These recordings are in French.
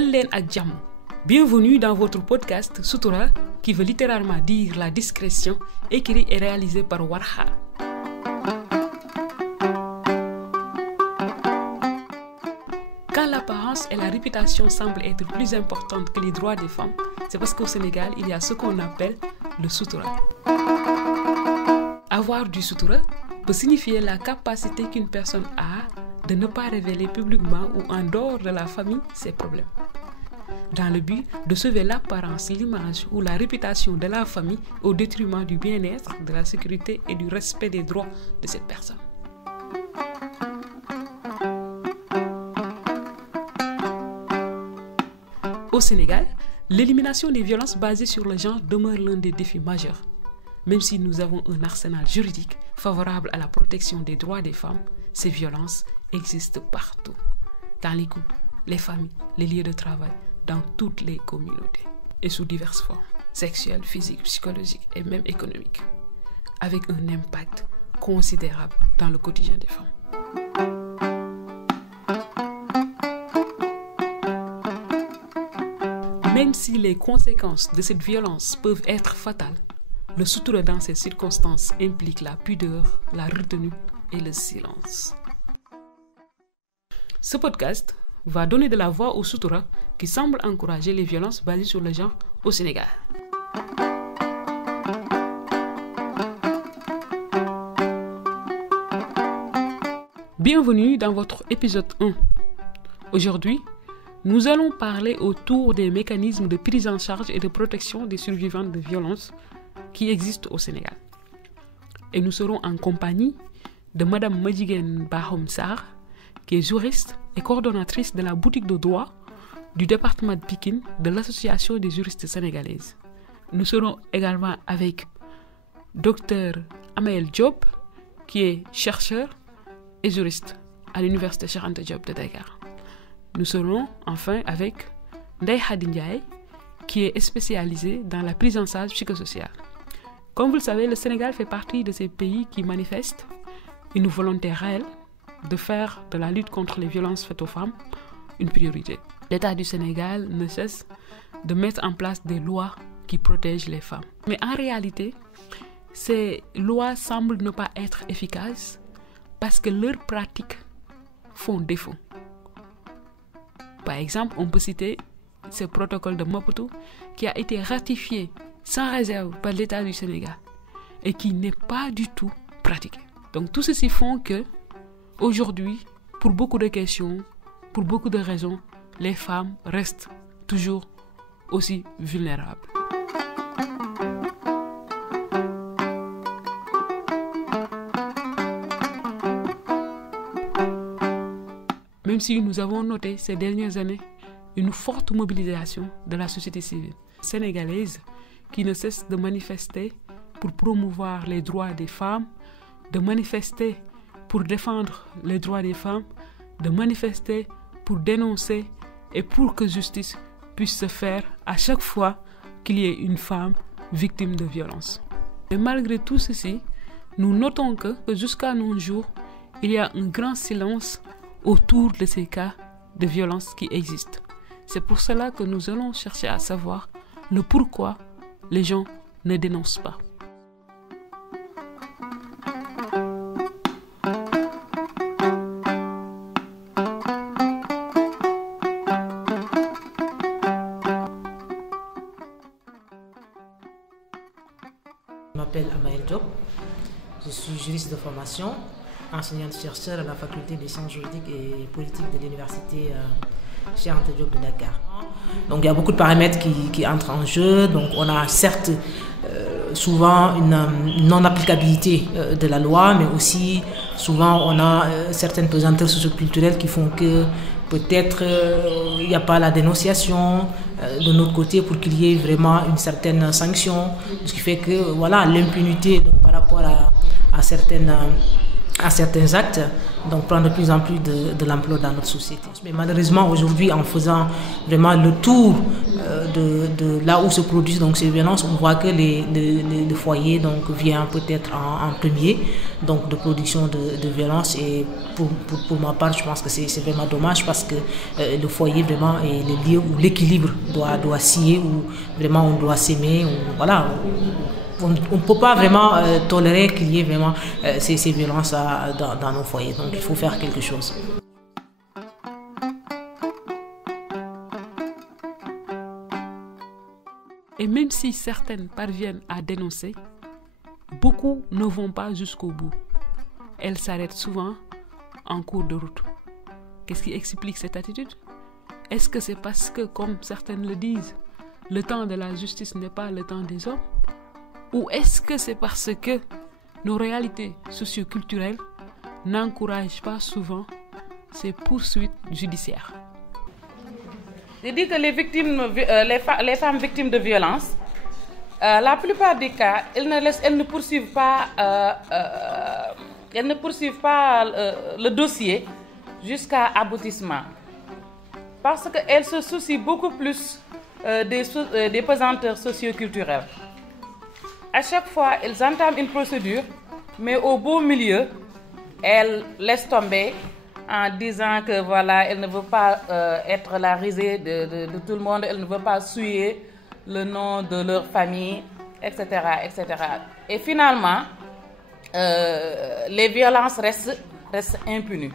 Dal len ak jàmm. Bienvenue dans votre podcast Sutura, qui veut littéralement dire la discrétion, écrit et réalisé par Warha. Quand l'apparence et la réputation semblent être plus importantes que les droits des femmes, c'est parce qu'au Sénégal, il y a ce qu'on appelle le Sutura. Avoir du Sutura peut signifier la capacité qu'une personne a de ne pas révéler publiquement ou en dehors de la famille ses problèmes, dans le but de sauver l'apparence, l'image ou la réputation de la famille au détriment du bien-être, de la sécurité et du respect des droits de cette personne. Au Sénégal, l'élimination des violences basées sur le genre demeure l'un des défis majeurs. Même si nous avons un arsenal juridique favorable à la protection des droits des femmes, ces violences existent partout, dans les couples, les familles, les lieux de travail, dans toutes les communautés, et sous diverses formes, sexuelles, physiques, psychologiques et même économiques, avec un impact considérable dans le quotidien des femmes. Même si les conséquences de cette violence peuvent être fatales, le Sutura dans ces circonstances implique la pudeur, la retenue et le silence. Ce podcast va donner de la voix au Sutura qui semble encourager les violences basées sur le genre au Sénégal. Bienvenue dans votre épisode 1. Aujourd'hui, nous allons parler autour des mécanismes de prise en charge et de protection des survivantes de violences qui existent au Sénégal. Et nous serons en compagnie de Madame Madjiguène Bahom Sarr, qui est juriste et coordonnatrice de la boutique de droit du département de Pikine de l'Association des juristes sénégalaises. Nous serons également avec Dr Amael Diop, qui est chercheur et juriste à l'Université Cheikh Anta Diop de Dakar. Nous serons enfin avec Ndeye Khady Ndiaye, qui est spécialisée dans la prise en charge psychosociale. Comme vous le savez, le Sénégal fait partie de ces pays qui manifestent une volonté réelle de faire de la lutte contre les violences faites aux femmes une priorité. L'État du Sénégal ne cesse de mettre en place des lois qui protègent les femmes. Mais en réalité, ces lois semblent ne pas être efficaces parce que leurs pratiques font défaut. Par exemple, on peut citer ce protocole de Maputo qui a été ratifié sans réserve par l'État du Sénégal et qui n'est pas du tout pratiqué. Donc tout ceci font que aujourd'hui, pour beaucoup de questions, pour beaucoup de raisons, les femmes restent toujours aussi vulnérables. Même si nous avons noté ces dernières années une forte mobilisation de la société civile sénégalaise qui ne cesse de manifester pour promouvoir les droits des femmes, de manifester pour défendre les droits des femmes, de manifester pour dénoncer et pour que justice puisse se faire à chaque fois qu'il y ait une femme victime de violence. Et malgré tout ceci, nous notons que jusqu'à nos jours, il y a un grand silence autour de ces cas de violence qui existent. C'est pour cela que nous allons chercher à savoir le pourquoi les gens ne dénoncent pas. Je m'appelle Amael Diop, je suis juriste de formation, enseignante-chercheur à la faculté des sciences juridiques et politiques de l'université Cheikh Anta Diop de Dakar. Donc il y a beaucoup de paramètres qui entrent en jeu. Donc on a certes souvent une non-applicabilité de la loi, mais aussi souvent on a certaines pesanteurs socioculturelles qui font que peut-être il n'y a pas la dénonciation de notre côté pour qu'il y ait vraiment une certaine sanction, ce qui fait que voilà, l'impunité par rapport à certaines à certains actes, donc prendre de plus en plus de l'ampleur dans notre société. Mais malheureusement, aujourd'hui, en faisant vraiment le tour de là où se produisent donc ces violences, on voit que le foyer donc vient peut-être en premier donc de production de violences. Et pour ma part, je pense que c'est vraiment dommage, parce que le foyer vraiment est le lieu où l'équilibre doit scier, où vraiment on doit s'aimer, voilà. On ne peut pas vraiment tolérer qu'il y ait vraiment ces violences dans nos foyers. Donc il faut faire quelque chose. Et même si certaines parviennent à dénoncer, beaucoup ne vont pas jusqu'au bout. Elles s'arrêtent souvent en cours de route. Qu'est-ce qui explique cette attitude? Est-ce que c'est parce que, comme certaines le disent, le temps de la justice n'est pas le temps des hommes? Ou est-ce que c'est parce que nos réalités socioculturelles n'encouragent pas souvent ces poursuites judiciaires? Je dis que les femmes victimes de violences, la plupart des cas, elles ne poursuivent pas le dossier jusqu'à aboutissement. Parce qu'elles se soucient beaucoup plus des pesanteurs socioculturelles. À chaque fois, elles entament une procédure, mais au beau milieu, elles laissent tomber en disant que voilà, elles ne veulent pas être la risée de tout le monde, elles ne veulent pas souiller le nom de leur famille, etc., etc. Et finalement, les violences restent impunies.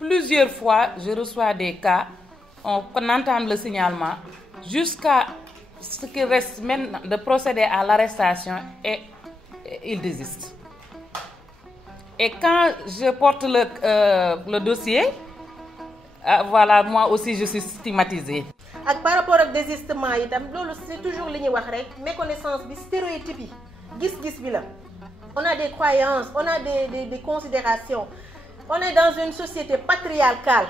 Plusieurs fois, je reçois des cas, on entame le signalement, jusqu'à ce qu'il reste maintenant de procéder à l'arrestation, et il désiste. Et quand je porte le dossier, voilà, moi aussi je suis stigmatisée. Par rapport au désistement, c'est toujours li ñuy wax rek méconnaissance bi, stéréotype yi, gis-gis bi la. On a des croyances, on a des considérations. On est dans une société patriarcale.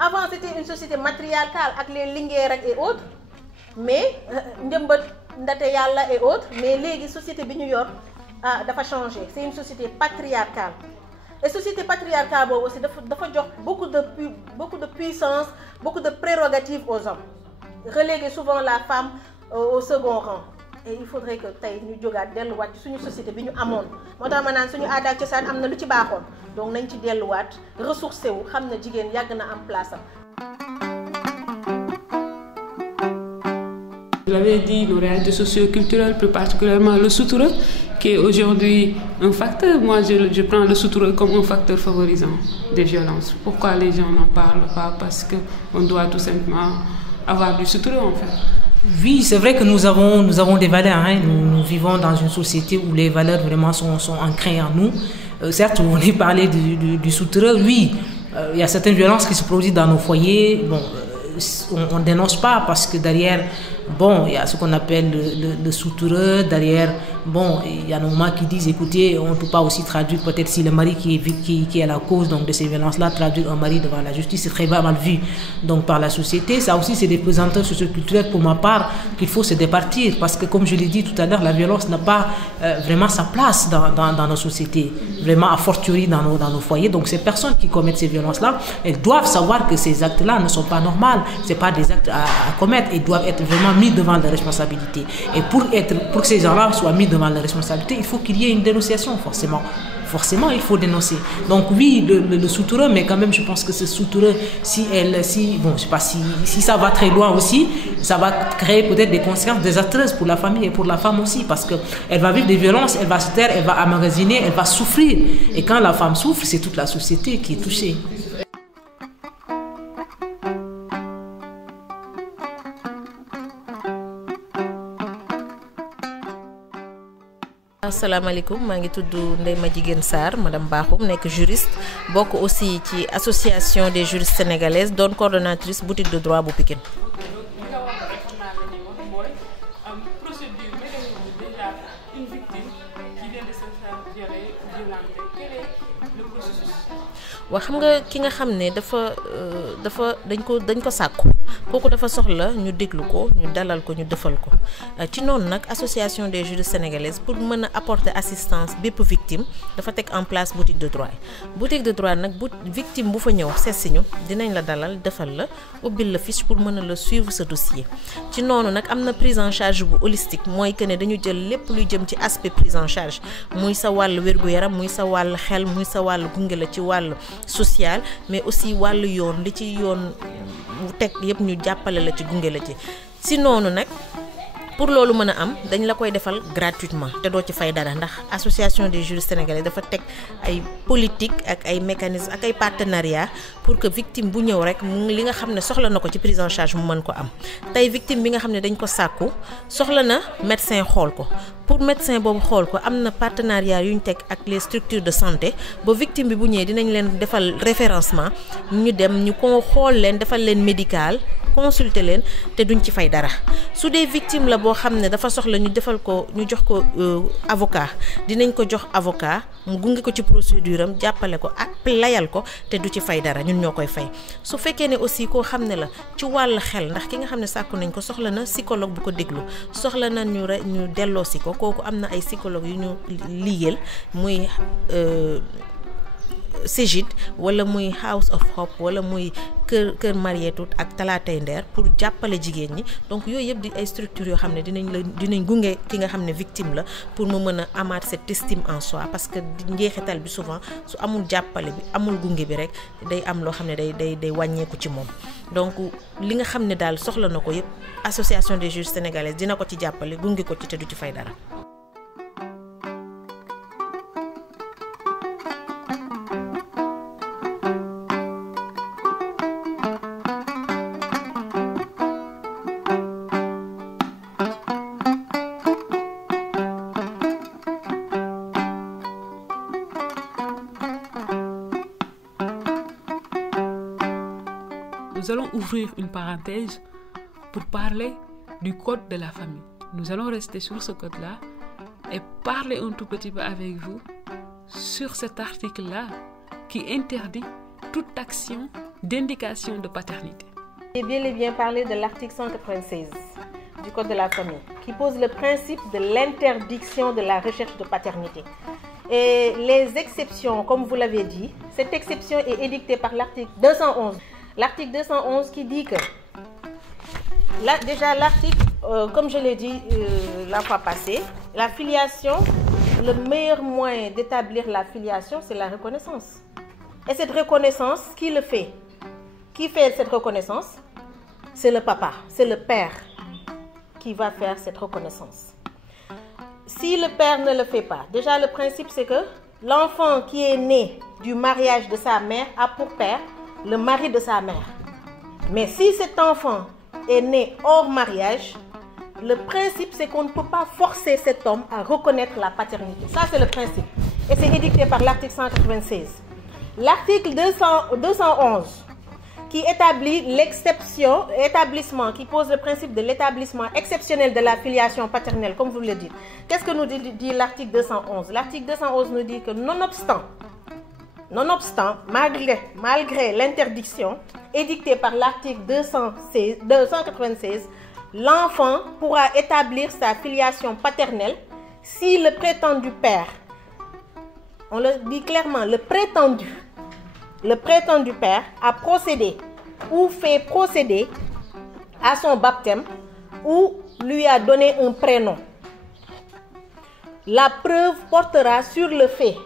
Avant, c'était une société matriarcale avec les linguères et autres. Mais njëmbat ndate yàlla et autres, mais léegi société bi ñu yor dafa changer. C'est une société patriarcale. Et société patriarcale aussi dafa jox beaucoup de puissance, beaucoup de prérogatives aux hommes. Reléguer souvent la femme au second rang. Et il faudrait que tay ñu jogat delu wat suñu société bi ñu amone. Motax ma nan suñu aada ak cosaan amna lu ci baxone. Donc nañ ci delu wat ressourcé wu xamna jigen yag na am place am. Vous l'avez dit, nos réalités socio-culturelles, plus particulièrement le sutura, qui est aujourd'hui un facteur. Moi, je prends le sutura comme un facteur favorisant des violences. Pourquoi les gens n'en parlent pas? Parce qu'on doit tout simplement avoir du sutura, en fait. Oui, c'est vrai que nous avons des valeurs. Hein. Nous vivons dans une société où les valeurs vraiment sont ancrées en nous. Certes, vous venez parler du sutura. Oui, il y a certaines violences qui se produisent dans nos foyers. Bon, on ne dénonce pas parce que derrière, bon, il y a ce qu'on appelle le sutura. Derrière, bon, il y a nos mamans qui disent, écoutez, on ne peut pas aussi traduire, peut-être si le mari qui est la cause donc, de ces violences-là, traduire un mari devant la justice, c'est très mal vu donc, par la société. Ça aussi, c'est des pesanteurs socioculturels pour ma part qu'il faut se départir. Parce que, comme je l'ai dit tout à l'heure, la violence n'a pas vraiment sa place dans nos sociétés, vraiment a fortiori dans nos foyers. Donc, ces personnes qui commettent ces violences-là, elles doivent savoir que ces actes-là ne sont pas normaux. Ce ne sont pas des actes à commettre. Ils doivent être vraiment mis devant les responsabilités. Et pour que ces gens-là soient mis devant les responsabilités, il faut qu'il y ait une dénonciation, forcément. Forcément, il faut dénoncer. Donc oui, le sutura, mais quand même, je pense que ce sutura, bon, je sais pas si ça va très loin aussi, ça va créer peut-être des conséquences désastreuses pour la famille et pour la femme aussi, parce que elle va vivre des violences, elle va se taire, elle va emmagasiner, elle va souffrir. Et quand la femme souffre, c'est toute la société qui est touchée. asalaamaaleykum maa ngi tudd Ndeye Madjiguène Sarr madame Bakhoum nekk juriste bokk aussi ci association des juristes sénégalaises doon coordonnatrice boutique de droit bu Pikine. Procédure, une victime qui vient de se faire violer ou violenter, accélérer le processus. waa xam nga ki nga xam ne dañ ko sàkku kooku dafa soxla ñu déglu ko ñu dalal ko ñu defal ko ci noonu nag association des juristes sénégalaises pour mën a apporter assistance bépp victime dafa teg en place boutique de droit nag bu victime bu fa ñëw seet si ñu dinañ la dalal defal la ubbil la fiche pour mën a la suivre sa dossier ci noonu nag am na prise en charge bu holistique mooy que ne dañu jël lépp luy jëm ci aspect prise en charge muy sa wàllu wér-gu-yaram muy sa wàllu xel muy sa wàllu gunge la ci wàllu social mais aussi wàllu yoon li ci yoon teg yëpp ñu jàppale la ci gunge la ci si noonu nag pour loolu mën a am dañ la koy defal gratuitement te doo ci fay dara ndax association des juristes sénégalais dafa teg ay politique ak ay mécanismes ak ay partenariat pour que victime bu ñëw rek li nga xam ne soxla na ko ci prise en charge mu mën ko am tey victime bi nga xam ne dañ ko sàkku soxla na médecin xool ko pour médecin boobu xool ko am na partenariat yu ñu teg ak les structures de santé ba victime bi bu ñëwee dinañ leen defal référencement ñu dem ñu ko xool leen defal leen médical consulter leen te duñ ci fay dara su dee victime la boo xam ne dafa soxla ñu defal ko ñu jox ko avocat dinañ ko jox avocat mu gunge ko ci procédure am jàppale ko ak layal ko te du ci fay dara ñun ñoo koy fay su fekkee ne aussi koo xam ne la ci wàll xel ndax ki nga xam ne sàkku nañ ko soxla na psychologue bu ko déglu soxla na ñu delloosi ko kooku am na ay psychologue yu ñu liggéeyal muy Ségid wala muy House of Hope wala muy kër Marietou ak Talatay Nder pour jàppale jigéen ñi donc yooyu yëpp di ay structures yoo xam ne dinañ gunge ki nga xam ne victime la pour mu mën a amaat cette estime en soi parce que njeexital bi souvent su amul jàppale bi amul gunge bi rek day am loo xam ne day wàññeeku ci moom donc li nga xam ne daal soxla na ko yëpp association des juristes sénégalaises dina ko ci jàppale gunge ko ci te du ci fay dara. Nous allons ouvrir une parenthèse pour parler du code de la famille. Nous allons rester sur ce code-là et parler un tout petit peu avec vous sur cet article-là qui interdit toute action d'indication de paternité. J'ai bel et bien parlé de l'article 196 du code de la famille qui pose le principe de l'interdiction de la recherche de paternité. Et les exceptions, comme vous l'avez dit, cette exception est édictée par l'article 211. L'article 211 qui dit que, là, déjà l'article, comme je l'ai dit la fois passée, la filiation, le meilleur moyen d'établir la filiation, c'est la reconnaissance. Et cette reconnaissance, qui le fait? Qui fait cette reconnaissance? C'est le papa, c'est le père qui va faire cette reconnaissance. Si le père ne le fait pas, déjà le principe c'est que l'enfant qui est né du mariage de sa mère a pour père le mari de sa mère. Mais si cet enfant est né hors mariage, le principe c'est qu'on ne peut pas forcer cet homme à reconnaître la paternité. Ça c'est le principe. Et c'est édicté par l'article 196. L'article 211 qui établit l'établissement, qui pose le principe de l'établissement exceptionnel de la filiation paternelle, comme vous le dites. Qu'est-ce que nous dit l'article 211? L'article 211 nous dit que nonobstant, malgré l'interdiction édictée par l'article 296, l'enfant pourra établir sa filiation paternelle si le prétendu père, on le dit clairement, le prétendu père a procédé ou fait procéder à son baptême ou lui a donné un prénom. La preuve portera sur le fait,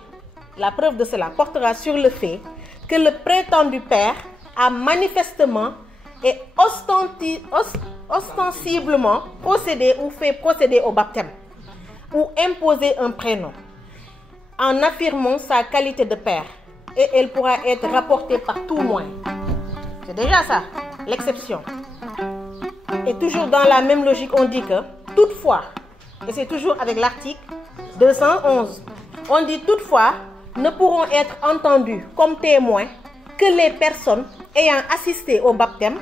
la preuve de cela portera sur le fait que le prétendu père a manifestement et ostensiblement procédé ou fait procéder au baptême ou imposé un prénom en affirmant sa qualité de père. Et elle pourra être rapportée par tout moyen. C'est déjà ça, l'exception. Et toujours dans la même logique, on dit que toutefois, et c'est toujours avec l'article 211, on dit toutefois, ne pourront être entendus comme témoins que les personnes ayant assisté au baptême,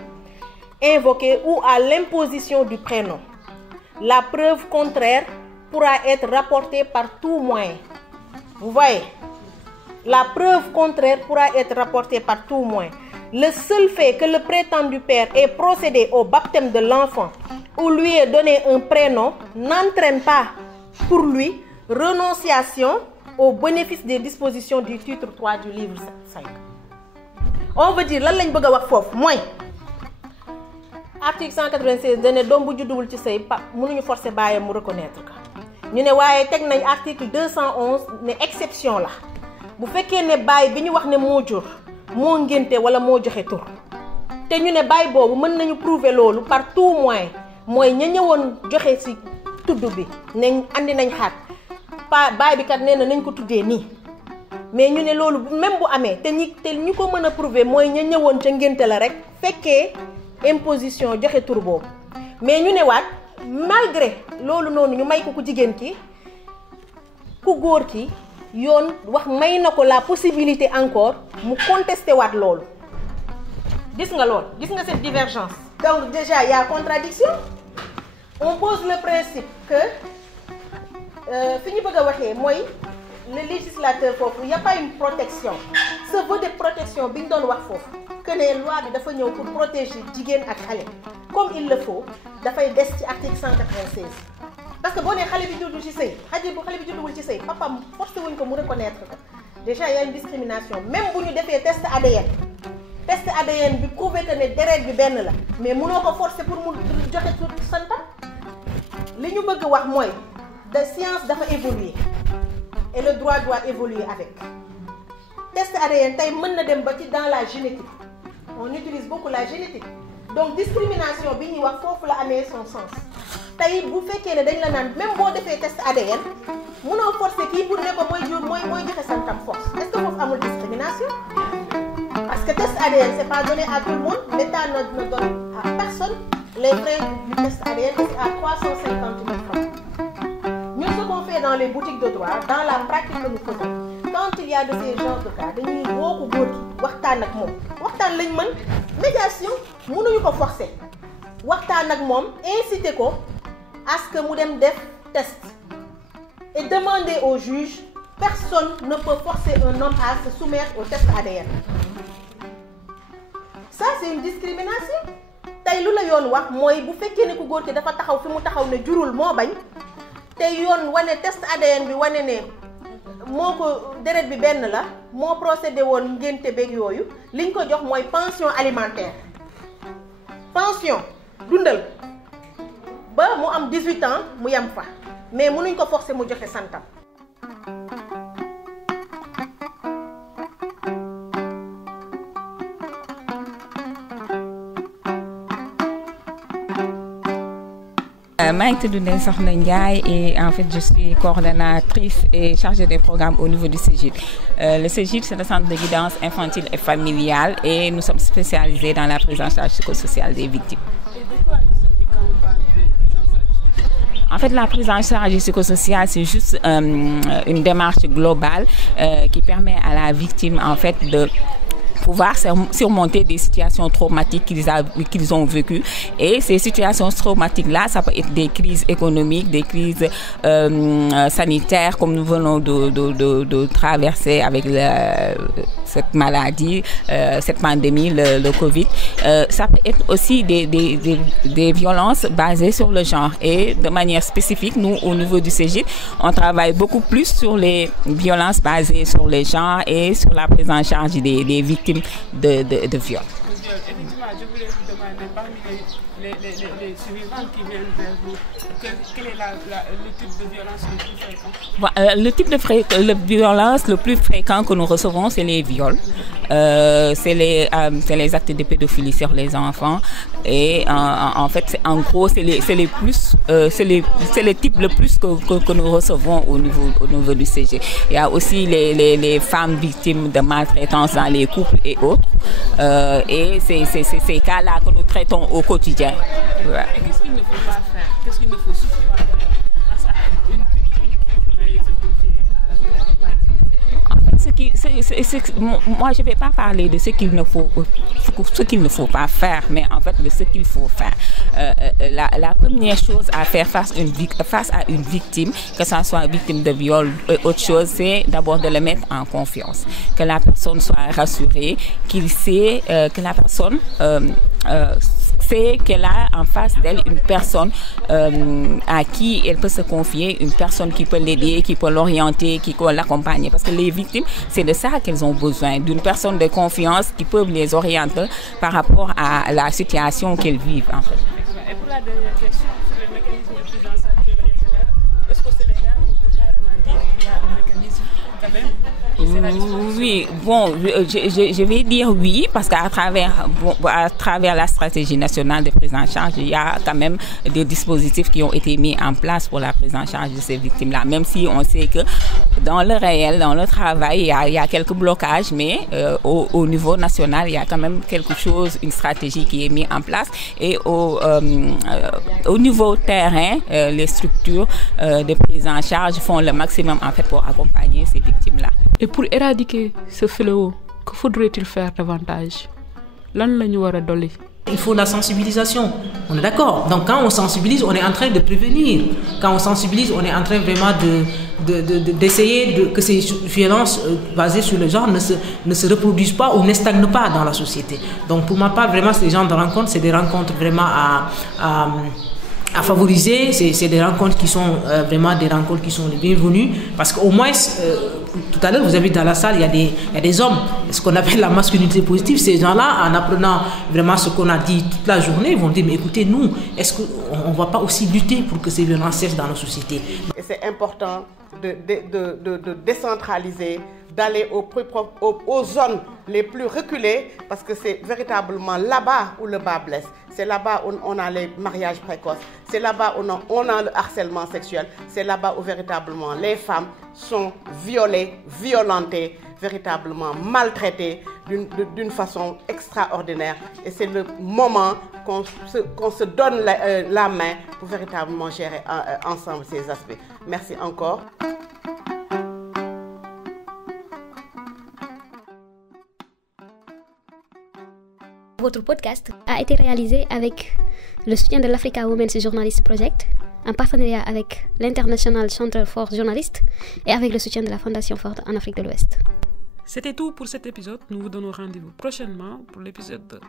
invoqué ou à l'imposition du prénom. La preuve contraire pourra être rapportée par tout moyen. Vous voyez? la preuve contraire pourra être rapportée par tout moyen. Le seul fait que le prétendu père ait procédé au baptême de l'enfant ou lui ait donné un prénom n'entraîne pas pour lui renonciation au bénéfice des dispositions du titre 3 du livre 5. On veut dire lan lañ bëgg a wax foofu mooy article 196 dane doom bu judduwul ci sëy mënuñu forcer baayam mu reconnaître ko ñu ne waaye teg nañ article 211 ne exception la bu fekkee ne baay bi ñu wax ne moo jur moo ngénte wala moo joxe tur te ñu ne baay boobu mën nañu prouver loolu par tout moyen mooy ña ñëwoon joxe ci tudd bi ne andi nañ xaat baay bi kat nee na nañ ko tuddee nii mais ñu ne loolu même bu amee te ñi ko mën a prouver mooy ña ñëwoon ca ngénte la rek fekkee imposition joxe tur boobu mais ñu ne waat malgré loolu noonu ñu may ko ku jigéen ki ku góor ki yoon wax may na ko la possibilité encore mu contester waat loolu gis nga loolu gis nga cette divergence. Donc déjà il y a contradiction. On pose le principe que fi ñu bëgg a waxee mooy le législateur foofu y a pas une protection ce vœu de protection bi ñu doon wax foofu que ne loi bi dafa ñëw pour protéger jigéen ak xale comme il le faut dafay des ci article 196 parce que boo nee xale bi juddu ci sëy xale bi judduwul ci sëy papam forcé wuñ ko mu reconnaître ko déjà y a une discrimination même bu ñu defee test ADN bi prouvé que ne deret bi benn la mais mënoo ko forcer pour mu joxe tur santam li ñu bëgg wax mooy de science dafa évoluer et le droit doit évoluer avec test ADN tey mën na dem ba ci dans la génétique on utilise beaucoup la génétique donc discrimination bi ñuy wax foofu la amee son sens tey bu fekkee ne dañ la naan même boo defee test ADN mënoo forcer kii pour ne ko mooy joxe santam force est-ce que foofu amul discrimination parce que test ADN c'est pas donné à tout le monde l'État ne donne à personne les frais du test ADN c'est à 350 000 francs. Nous ce qu'on fait dans les boutiques de droit dans la pratique que nous faisons quand il y a de ces genres de cas dañuy woo ko góor gi waxtaan ak moom waxtaan lañ mën médiation mënuñu ko forcer waxtaan ak moom inciter ko à ce que mu dem def test et demander au juge personne ne peut forcer un homme à se soumettre au test ADN. Ça c'est une discrimination tey lu la yoon wax mooy bu fekkee ne ku góor ki dafa taxaw fi mu taxaw ne jurul moo bañ te yoon wane test ADN bi wane ne moo ko deret bi benn la moo procédé woon ngénte beeg yooyu liñ ko jox mooy pension alimentaire pension dundal ba mu am 18 ans mu yem fa mais mënuñ ko forcer mu joxe santam. maa ngi tudd Ndeye Sokhna Ndiaye et en fait je suis coordonnatrice et chargée des programmes au niveau du CEGID. Le CEGID c'est le centre de guidance infantile et familiale et nous sommes spécialisés dans la prise en charge psychosociale des victimes. Et de quoi il s'agit quand on parle de prise en charge psychosociale? En fait, la prise en charge psychosociale, c'est juste une démarche globale qui permet à la victime en fait de pouvoir surmonter des situations traumatiques qu'ils ont vécues. Et ces situations traumatiques-là, ça peut être des crises économiques, des crises sanitaires, comme nous venons de traverser avec cette maladie, cette pandémie, le Covid. Ça peut être aussi des violences basées sur le genre. Et de manière spécifique, nous, au niveau du CEGID, on travaille beaucoup plus sur les violences basées sur le genre et sur la prise en charge des victimes de viol. Effectivement, je voulais vous demander parmi les survivantes qui viennent vers vous, quel est le type de violence le plus fréquent? Le type de violence le plus fréquent que nous recevons, c'est les viols. C'est les actes de pédophilie sur les enfants. Et en fait, en gros, c'est les types le plus que nous recevons au niveau du CG. Il y a aussi les femmes victimes de maltraitance dans les couples et autres. Et c'est ces cas-là que nous traitons au quotidien. Ouais. Et qu'est-ce qu'il ne faut pas faire? Qu'est-ce qu'il ne faut surtout pas faire face à une victime qui voudrait se confier à la victime? En fait, moi, je ne vais pas parler de ce qu'il ne faut pas faire, mais en fait de ce qu'il faut faire. La première chose à faire face à une victime, que ça soit victime de viol ou autre chose, c'est d'abord de le mettre en confiance, que la personne soit rassurée, qu'il sait que la personne sait qu'elle a en face d'elle une personne à qui elle peut se confier, une personne qui peut l'aider, qui peut l'orienter, qui peut l'accompagner. Parce que les victimes, c'est de ça qu'elles ont besoin, d'une personne de confiance qui peut les orienter par rapport à la situation qu'elles vivent, en fait. Et pour la dernière question, sur le mécanisme de prise en charge de manière générale, est-ce qu'au Sénégal, on peut carrément dire qu'il y a un mécanisme quand même? Oui, bon, je vais dire oui, parce qu'à travers la stratégie nationale de prise en charge, il y a quand même des dispositifs qui ont été mis en place pour la prise en charge de ces victimes-là, même si on sait que dans le réel, dans le travail, il y a quelques blocages, mais au niveau national, il y a quand même quelque chose, une stratégie qui est mise en place. Et au niveau terrain, les structures de prise en charge font le maximum en fait pour accompagner ces victimes-là. Et pour éradiquer ce fléau, que faudrait-il faire davantage? Lan lañu wara dolli? Il faut la sensibilisation, on est d'accord. Donc quand on sensibilise, on est en train de prévenir. Quand on sensibilise, on est en train vraiment d'essayer que ces violences basées sur le genre ne se reproduisent pas ou ne stagnent pas dans la société. Donc pour ma part, vraiment, ces genres de rencontres, c'est des rencontres vraiment à favoriser. C'est des rencontres qui sont vraiment des rencontres qui sont les bienvenues, parce qu'au moins tout à l'heure vous avez dit dans la salle, il y a des hommes, ce qu'on appelle la masculinité positive. Ces gens-là, en apprenant vraiment ce qu'on a dit toute la journée, vont dire mais écoutez, nous, est-ce qu'on ne va pas aussi lutter pour que ces violences cessent dans nos sociétés? Et c'est important de décentraliser, d'aller aux zones les plus reculées, parce que c'est véritablement là-bas où le bas blesse. C'est là-bas où on a les mariages précoces, c'est là-bas où on a le harcèlement sexuel, c'est là-bas où véritablement les femmes sont violées, violentées, véritablement maltraitées d'une façon extraordinaire. Et c'est le moment qu'on se donne la main pour véritablement gérer ensemble ces aspects. Merci encore. Votre podcast a été réalisé avec le soutien de l'Africa Women's Journalist Project, en partenariat avec l'International Center for Journalists et avec le soutien de la Fondation Ford en Afrique de l'Ouest. C'était tout pour cet épisode. Nous vous donnons rendez-vous prochainement pour l'épisode 2.